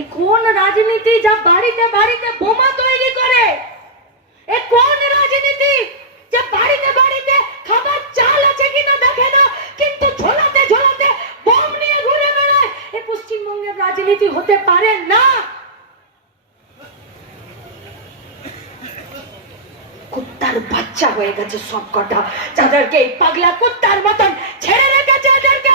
এ কোন রাজনীতি যা বাড়িতে বাড়িতে বোমা তৈরি করে? এ কোন রাজনীতি যে বাড়িতে বাড়িতে খাবার চাল আছে কিনা দেখে না, কিন্তু ঝোলাতে ঝোলাতে বোম নিয়ে ঘুরে বেড়ায়? এ পশ্চিমবঙ্গের রাজনীতি হতে পারে না। কুত্তার বাচ্চা হয়ে গেছে সব কটা যাদেরকে এই পাগলা কুত্তার মতন ছেড়ে রেখেছে, এদেরকে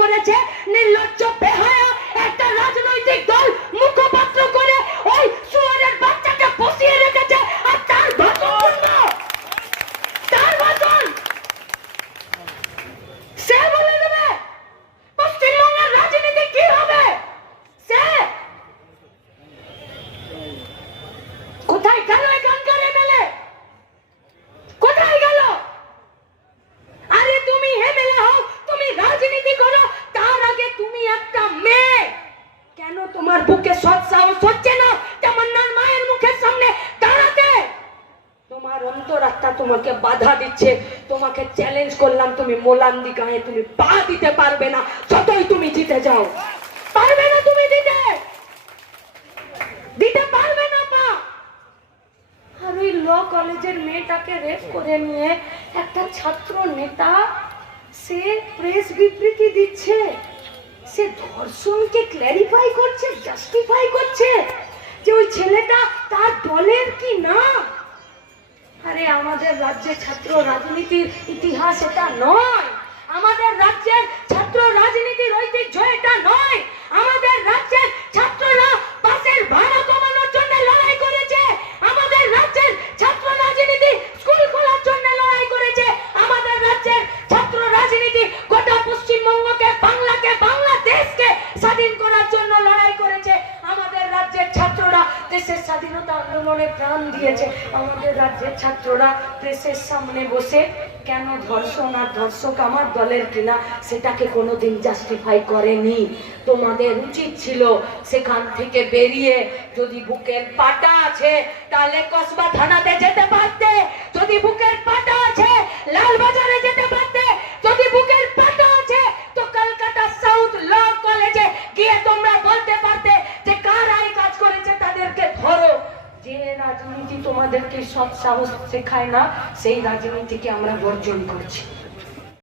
করেছে, নির্লজ্জ বেহায়া একটা রাজনৈতিক দল মুখপাত্র করে ওই সুয়ারের বাচ্চাকে বসিয়ে রেখেছে, আর তার ভাষণ তার ভাষণ সে বলে দেবে, পশ্চিমবঙ্গের রাজনীতি কি হবে? সে। কোথায় গেল এখানকার এমএলএ কোথায় গেল আরে তুমি এমএলএ হও তুমি রাজনীতি করো তার আগে তুমি একটা মেয়ে কেন তোমার বুকে সৎ সাহস হচ্ছে না? মায়ের মুখের সামনে দাঁড়াতে। তোমার অন্তরাত্মা তোমাকে বাধা দিচ্ছে। তোমাকে চ্যালেঞ্জ করলাম, তুমি মোলান্দি গায়ে তুমি পা দিতে পারবে না। যতই তুমি জিতে যাও। পারবে না তুমি দিতে। দিতে পারবে না পা আর ওই ল কলেজের মেয়েটাকে রেপ করে নিয়ে একটা ছাত্র নেতা, সে প্রেস বিবৃতি দিচ্ছে। সে ধর্ষণকে ক্ল্যারিফাই করছে জাস্টিফাই করছে যে ওই ছেলেটা তার দলের কি না? আরে আমাদের রাজ্যে ছাত্র রাজনীতির ইতিহাস এটা নয়। আমাদের রাজ্যের ছাত্র রাজনীতির ঐতিহ্য এটা নয় আমাদের রাজ্যের ছাত্ররা বাসের ভাড়া কমানোর জন্য লড়াই করেছে আমাদের রাজ্যের ছাত্র রাজনীতি স্কুল খোলার জন্য লড়াই করেছে আমাদের রাজ্যের ছাত্র রাজনীতি গোটা পশ্চিমবঙ্গকে বাংলাকে বাংলাদেশকে স্বাধীন করার জন্য লড়াই করেছে আমাদের রাজ্যের ছাত্ররা দেশের স্বাধীনতা আন্দোলনে প্রাণ দিয়েছে। আমাদের রাজ্যের ছাত্ররা প্রেসের সামনে বসে, কেন ধর্ষণ আর ধর্ষক আমার দলের কিনা? সেটাকে কোনোদিন জাস্টিফাই করেনি। তোমাদের উচিত ছিল সেখান থেকে বেরিয়ে যদি বুকের পাটা আছে, তাহলে কসবা থানাতে যেতে পারতে। যদি বুকের পাটা আছে, লালবাজারে যেতে পারতে। তোমাদেরকে সৎ সাহস শেখায় না সেই রাজনীতিকে আমরা বর্জন করছি।